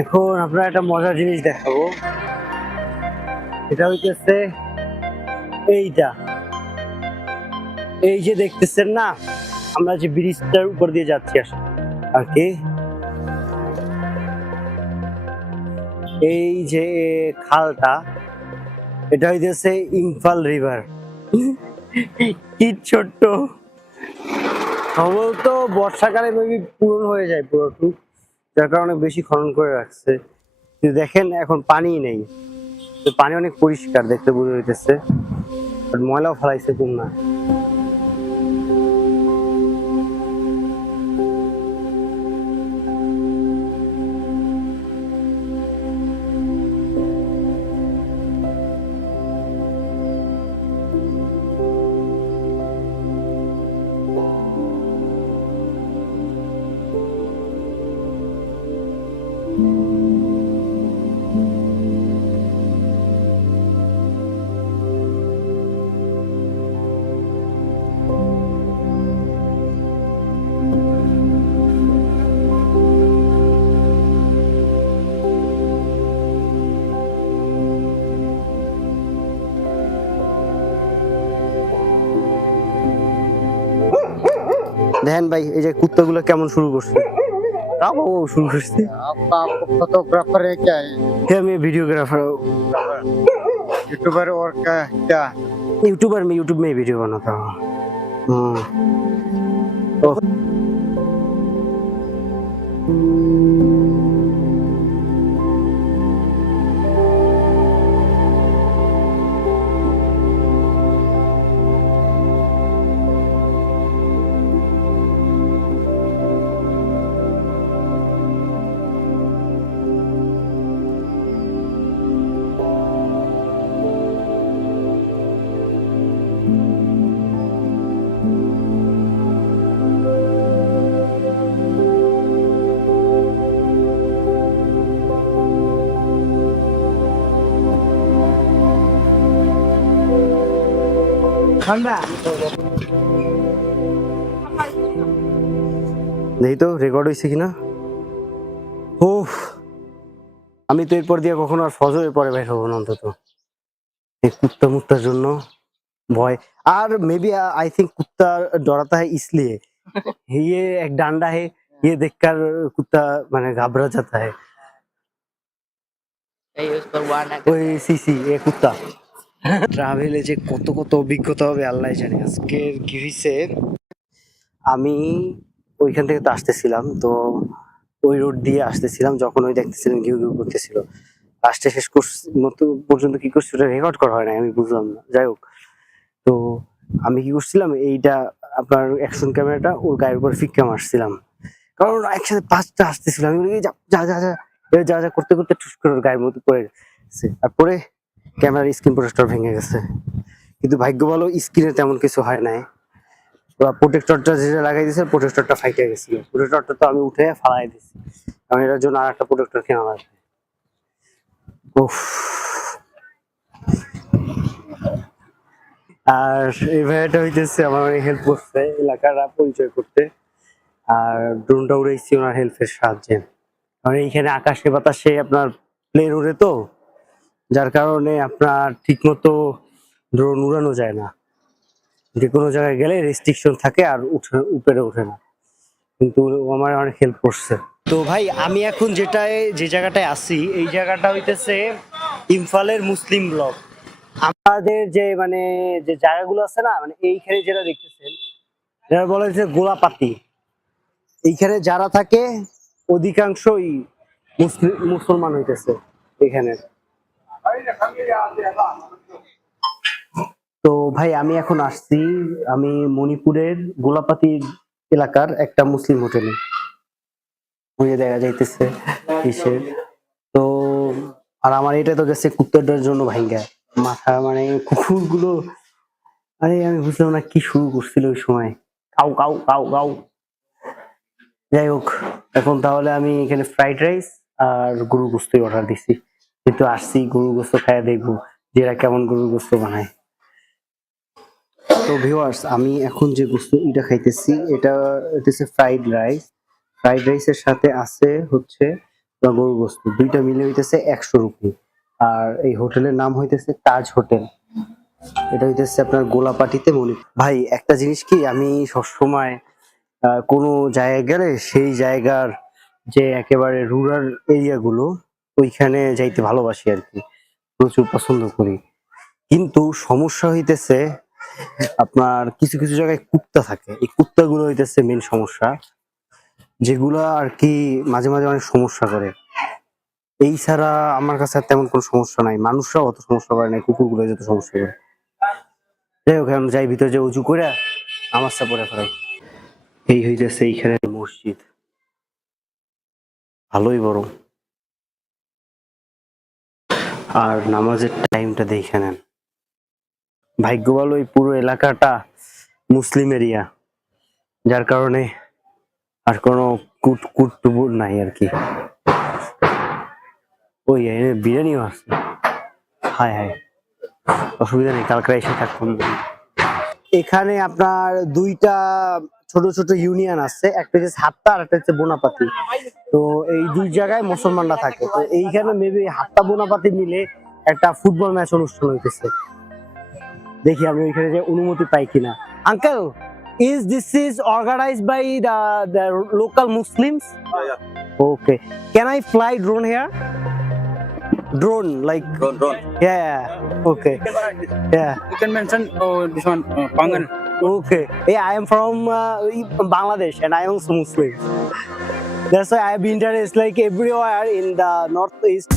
এখন আপনার একটা মজার জিনিস দেখাবো। এটা হইতেছে এইটা, এই যে দেখতেছেন না, আমরা যে ব্রিজটার উপর দিয়ে যাচ্ছি আর কি, এই যে খালটা, এটা হইতেছে ইম্ফল রিভার। কি ছোট্ট, সম্ভবত বর্ষাকালে মেবি পূরণ হয়ে যায় পুরোটুক, যার কারণে বেশি খনন করে রাখছে। কিন্তু দেখেন এখন পানি নেই, পানি অনেক পরিষ্কার দেখতে বোঝা যাইতেছে, ময়লাও ফেলাইছে কোন না। দেখেন ভাই, এই যে কুত্তাগুলো কেমন শুরু করছে, শুরু করছে। फोटोग्राफर है क्या है? मैं वीडियोग्राफर हूँ, यूट्यूबर और क्या? यूट्यूबर में यूट्यूब में वीडियो बनाता हूँ। नहीं तो রেকর্ড হইছে কিনা। উফ, আমি তো এরপর দিয়ে কখনো আর ফজরের পরে বের হবো না অন্তত, এই কুত্তা মুত্তার জন্য ভয়। আর मेबी आई थिंक कुत्ता डराता है इसलिए, ये एक डंडा है, ये देखकर कुत्ता माने घबरा जाता है। ওই সিসি এ কুত্তা। ট্রাভেলে যে কত কত অভিজ্ঞতা হবে আল্লাহ জানে। আজকের কি হয়েছে, আমি ওইখান থেকে তো আসতেছিলাম, তো ওই রোড দিয়ে আসতেছিলাম, যখন ওই দেখতেছিলাম ঘিউ ঘিউ করতেছিল, আসতে শেষ মতো পর্যন্ত কি করছি ওটা রেকর্ড করা হয় না, আমি বুঝলাম না। যাই হোক, তো আমি কি করছিলাম, এইটা আপনার অ্যাকশন ক্যামেরাটা ওর গায়ের উপর ফিক্কা মারছিলাম, কারণ একসাথে পাঁচটা আসতেছিল। আমি বলি যা যা যা যা যা যা করতে করতে ঠুস করে ওর গায়ের মধ্যে পড়ে গেছে, আর পরে ক্যামেরার স্ক্রিন প্রোটেক্টর ভেঙে গেছে। কিন্তু ভাগ্য ভালো স্ক্রিনে তেমন কিছু হয় নাই, ওরা প্রোটেক্টরটা যেটা লাগাই দিয়েছে প্রোটেক্টরটা ফাইটে গেছিল, প্রোটেক্টরটা তো আমি উঠে ফালাই দিছি, কারণ এটার জন্য আর একটা প্রোটেক্টর কেনা লাগবে। উফ, আর এই ভাইয়াটা হইতেছে আমার অনেক হেল্প করছে এলাকার পরিচয় করতে, আর ড্রোনটা উড়াইছি ওনার হেল্পের সাহায্যে। কারণ এইখানে আকাশে বাতাসে আপনার প্লেন উড়ে, তো যার কারণে আপনার ঠিক মতো ড্রোন উড়ানো যায় না, যে কোনো জায়গায় গেলে রেস্ট্রিকশন থাকে আর উপরে ওঠে না, কিন্তু ও আমার অনেক হেল্প করছে। তো ভাই আমি এখন যে জায়গাটায় আছি, এই জায়গাটা হইতেছে ইম্ফলের মুসলিম ব্লক। আমাদের যে মানে যে জায়গাগুলো আছে না, মানে এইখানে যেটা দেখতেছেন এটা বলা হচ্ছে গোলাপাতি। এইখানে যারা থাকে অধিকাংশই মুসলমান হইতেছে এখানে। তো ভাই আমি এখন আসছি, আমি মণিপুরের গোলাপাতি এলাকার একটা মুসলিম হোটেলে, ওই যে দেখা যাইতেছে কিসের। তো আর আমার এটা তো গেছে কুত্তাটার জন্য ভাইঙ্গা মাথা, মানে কুকুরগুলো, আরে আমি বুঝলাম না কি শুরু করছিল ওই সময়, কাউ কাউ কাউ কাউ। যাই হোক, এখন তাহলে আমি এখানে ফ্রাইড রাইস আর গরু গোস্ত অর্ডার দিছি, কিন্তু আসছি গরু গোস্ত খাইয়া দেখবো যে এরা কেমন গরু গোস্ত বানায়। তো ভিউয়ার্স, আমি এখন যে এটা খাইতেছি এটা হচ্ছে ফ্রাইড রাইস। ফ্রাইড রাইসের সাথে আছে হচ্ছে তোমার গরুর গোস্ত, দুইটা মিলে হইতেছে 100 রুপি। আর এই হোটেলের নাম হইতেছে তাজ হোটেল। এটা হইতেছে আপনার গোলাপাটিতে মনি। ভাই একটা জিনিস কি, আমি সবসময় কোনো জায়গায় গেলে সেই জায়গার যে একেবারে রুরাল এরিয়াগুলো ওইখানে যাইতে ভালোবাসি আর কি, প্রচুর পছন্দ করি। কিন্তু সমস্যা হইতেছে আপনার কিছু কিছু জায়গায় কুত্তা থাকে, এই কুত্তাগুলো হইতেছে মেন সমস্যা, যেগুলা আর কি মাঝে মাঝে অনেক সমস্যা করে। এই ছাড়া আমার কাছে আর তেমন কোনো সমস্যা নাই, মানুষরাও অত সমস্যা করে নাই, কুকুরগুলো যত সমস্যা করে। যাই হোক, আমি যাই ভিতরে, যে উঁচু করে নামাজটা পড়ে ফেলাই। এই হইতেছে এইখানে মসজিদ, ভালোই বড়। আর নামাজের টাইমটা দেখে নেন, ভাগ্য ভালো এই পুরো এলাকাটা মুসলিম এরিয়া, যার কারণে আর কোনো কুটটুবুর নাই আর কি। ওই বিরিয়ানিও আছে, হায় হায়, অসুবিধা নেই, কালকে এসে থাকুন। এখানে আপনার দুইটা ছোট ছোট ইউনিয়ন আছে, একটা হচ্ছে হাত্তা আর একটা হচ্ছে বোনাপাতি। তো এই দুই জায়গায় মুসলমানরা থাকে, তো এইখানে মেবি হাত্তা বোনাপাতি মিলে একটা ফুটবল ম্যাচ অনুষ্ঠান হইতেছে। দেখি আমি ওইখানে যে অনুমতি পাই কিনা। Uncle, is organized by the local Muslims? Okay. Can I fly drone here? Drone, like Drone. yeah. Okay. Yeah. You can mention this one, Pangan. Okay. Yeah, I am from Bangladesh and I am also Muslim. That's why I have been there. It's like everywhere in the northeast.